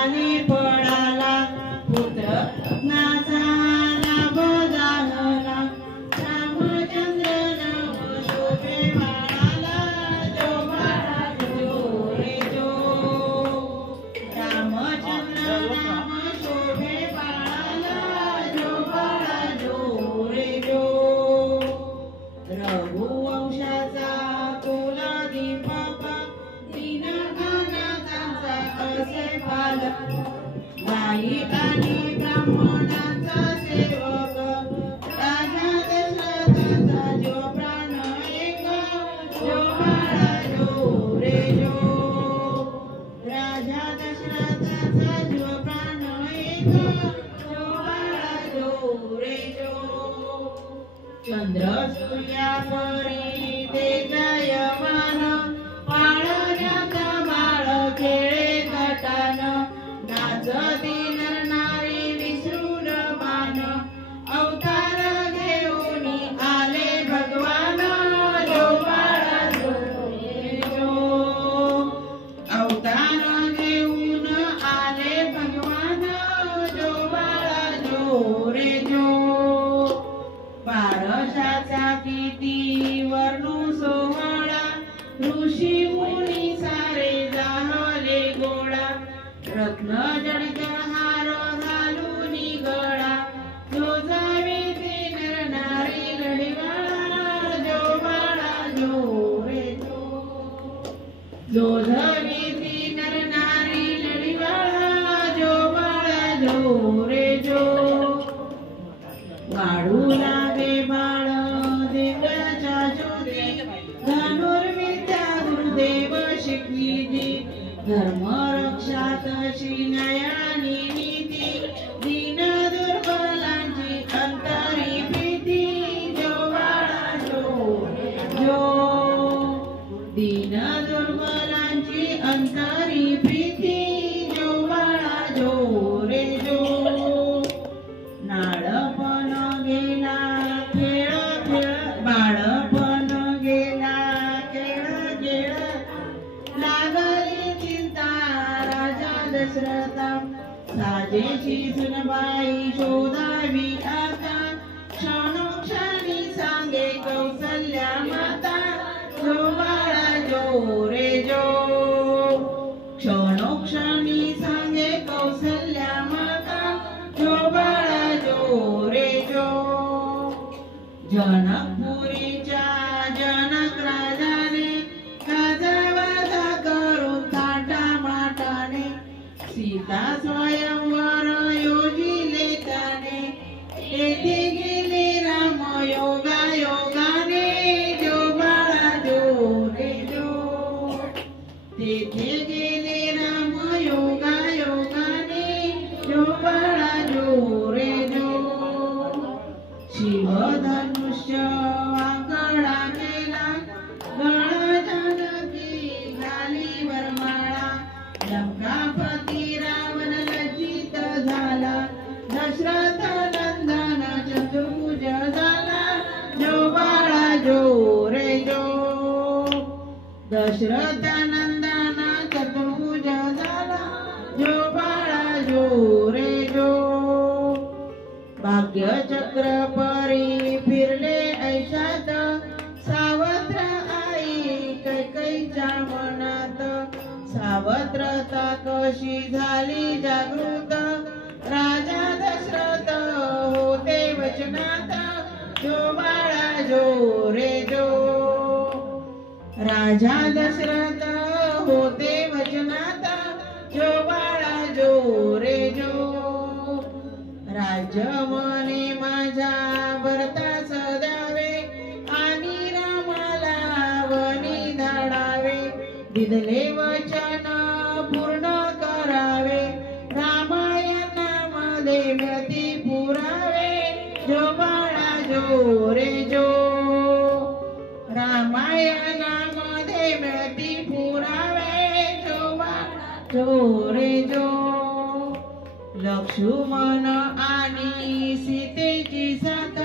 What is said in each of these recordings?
आहे पडाला पुत्र नाचा लाभ झाला रामचंद्र नाव शोभे बाळाला जो बाळा जो रे जो रामचंद्र नाम शोभे बाळाला जो बाळा जो रे जो रघुवंशाचा तुला दीपक दीन गाण्याचा असे पालक गाई आणि ब्राह्मणाचा सेवक राजा दशरथाचा जो प्राण एक जो बाळा जो रे जो राजा दशरथाचा जो प्राण एक जो बाळा जो रे जो चंद्र सूर्या परी तेजयमान पाळण्याचा बाळ खेळे गटान नाचती नरनारी विसरून मान अवतार घेऊन आले भगवान जो बाळा जो रे जो अवतार घेऊन आले भगवान जो बाळा जो रे जो पारशाचा किती वर्णू सोहळा ऋषी मुनी सारे जाहले गोळा रत्न जडक हार घालून गळा जो जावे ते नर नारी लढवाळा जो बाळा जो रे जो जावे ते नर नारी लढवाळा जो बाळा जो रे जो वाढू लागे बाळ देवाच्या ज्योती धनुर्विद्या गुरुदेव शिकविली धर्म रक्षा तशी न्यायानी नीती दीन दुर्बलांची अंतरी प्रीती जो बाळा जो दीन दुर्बलांची अंतरी प्रीती जो बाळा जो रे जो नाळपण गेला खेळ खेळ बाळपण गेला खेळ खेळ लागली चिंता राजा दशरथा साजेची सुनबाई शोधावी आता क्षणोक्षणी सांगे कौसल्या माता जो बाळा जो रे जो क्षणोक्षणी सांगे कौसल्या माता जो बाळा जो रे जो जनकपुरीच्या जनक राजाने गाजावाजा करून थाटामाटाने सीता स्वयंवर योजिले त्याने येथे गेले राम योगा योगाने जो बाळा जो रे जो तेथे गेले राम योगा योगाने जो बाळा जो रे जो शिवधनुष्य वाकडा केला गळा जानकी घाली वरमाळा लंकापती रावण लज्जित झाला दशरथ नंदन चतुर्भुज झाला जो बाळा जो रे जो दशरथ नंदन चतुर्भुज झाला जो बाळा जो रे जो भाग्यचक्र परी फिरले ऐशात सावत्र आई कैकईच्या मनात सावत्रता कशी झाली जागृत राजा दशरथ होते वचनात जो बाळा जो रे जो राजा दशरथ होते वचनात जो बाळा जो रे जो राज्य मने माझ्या भरतास द्यावे आणि रामाला वनी धाडावे दिदले वचन पूर्ण करावे रामायणामध्ये व्यती पुरावे जो बाळा जो रे जो रामायणामध्ये व्यती पुरावे जो बाळा जो रे जो लक्ष्मण आणि सीतेची साथ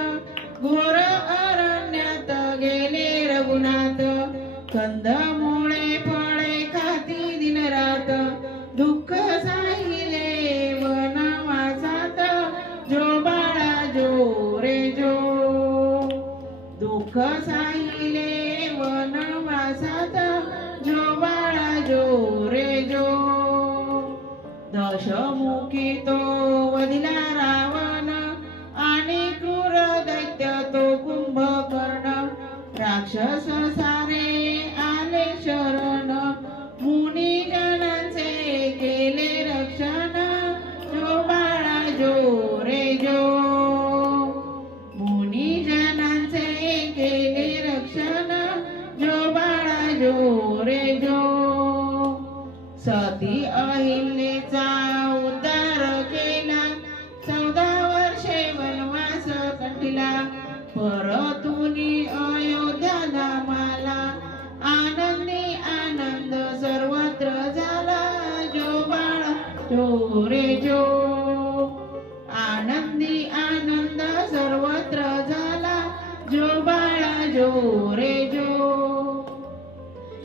घोर अरण्यात गेले रघुनाथ कंदमुळे फळे खाती दिन रात दुःख साहिले दशमुखी तो वधिला रावण आणि क्रूर दैत्य तो कुंभकर्ण राक्षस सारे आले शरण मुनिजनांचे केले रक्षण जो बाळा जो रे जो मुनिजनांचे केले रक्षण जो बाळा जो रे जो सती अहिल्याचा उद्धार केला 14 वर्षे वनवास कंठिला परतुनी अयोध्या धामाला आनंदी आनंद सर्वत्र झाला जो बाळा जो रे जो आनंदी आनंद सर्वत्र झाला जो बाळा जो रे जो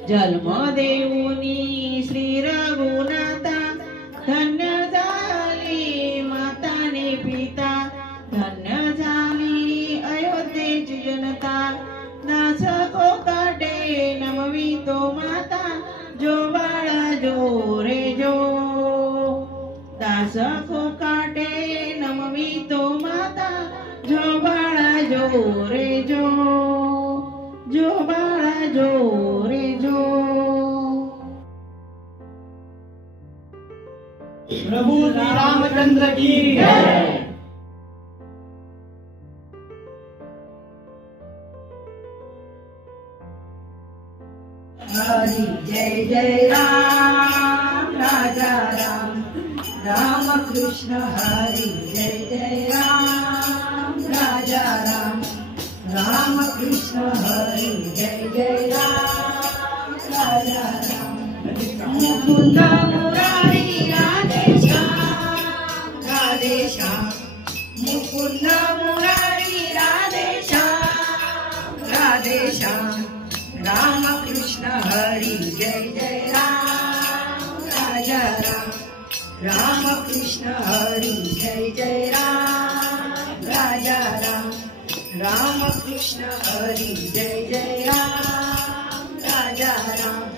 जन्म देऊनी श्री रघुनाथा धन्य झाली माताने पिता धन्य झाली अयोध्येची जनता दास कोकाटे नमवी तो माता जो बाळा जो रे जो दास कोकाटे नमवी तो माता जो बाळा जो रे जो जो बाळा जो रे जो प्रभु श्री रामचंद्र की जय। हरि जय जय राम राजा राम राम कृष्ण हरि जय जय राम राजा राम राम कृष्ण हरि जय जय राम राजा राम मुकुंद मुरारी राधे श्याम राधे श्याम मुकुंद मुरारी राधे श्याम राधे श्याम राम कृष्ण हरि जय जय राम राजा राम राम कृष्ण हरि जय जय राम राजा राम राम कृष्ण हरि जय जय राम राजा राम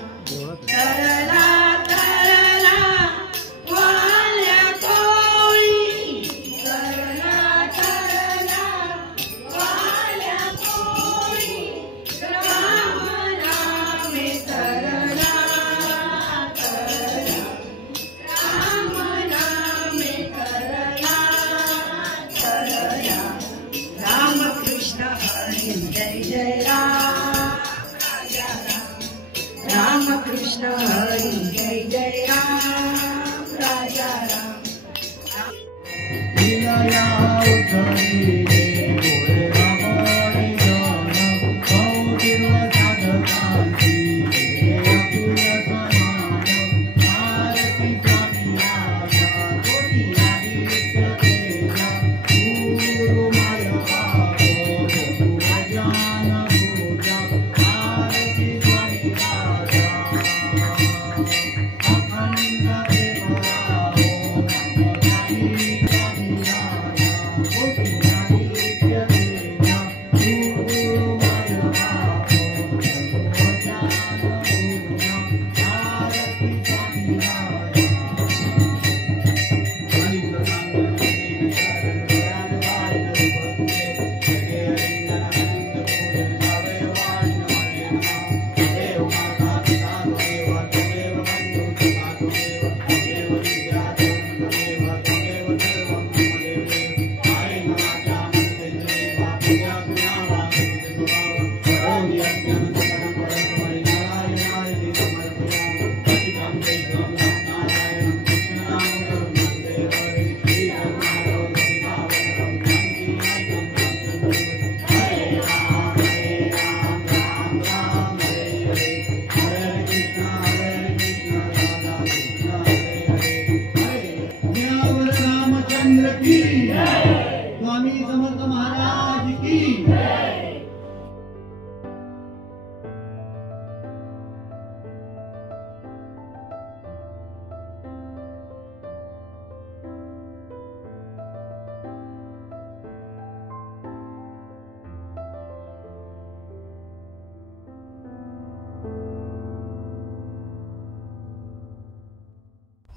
तरला तरला वाल्या कोळी तरला तरला वाल्या कोळी राम नामे तरला तरला राम नामे तरला तरला राम कृष्ण हरि जय जय राम राजा राम राम कृष्ण हरि जय जय राम राजा राम स्वामी समर्थ महाराज की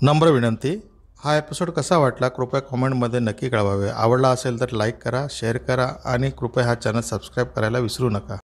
नम्र विनंती, हा एपिसोड कसा वाटला कृपया कॉमेंटमध्ये नक्की कळवावे. आवडला असेल तर लाईक करा, शेअर करा आणि कृपया हा चॅनल सबस्क्राईब करायला विसरू नका.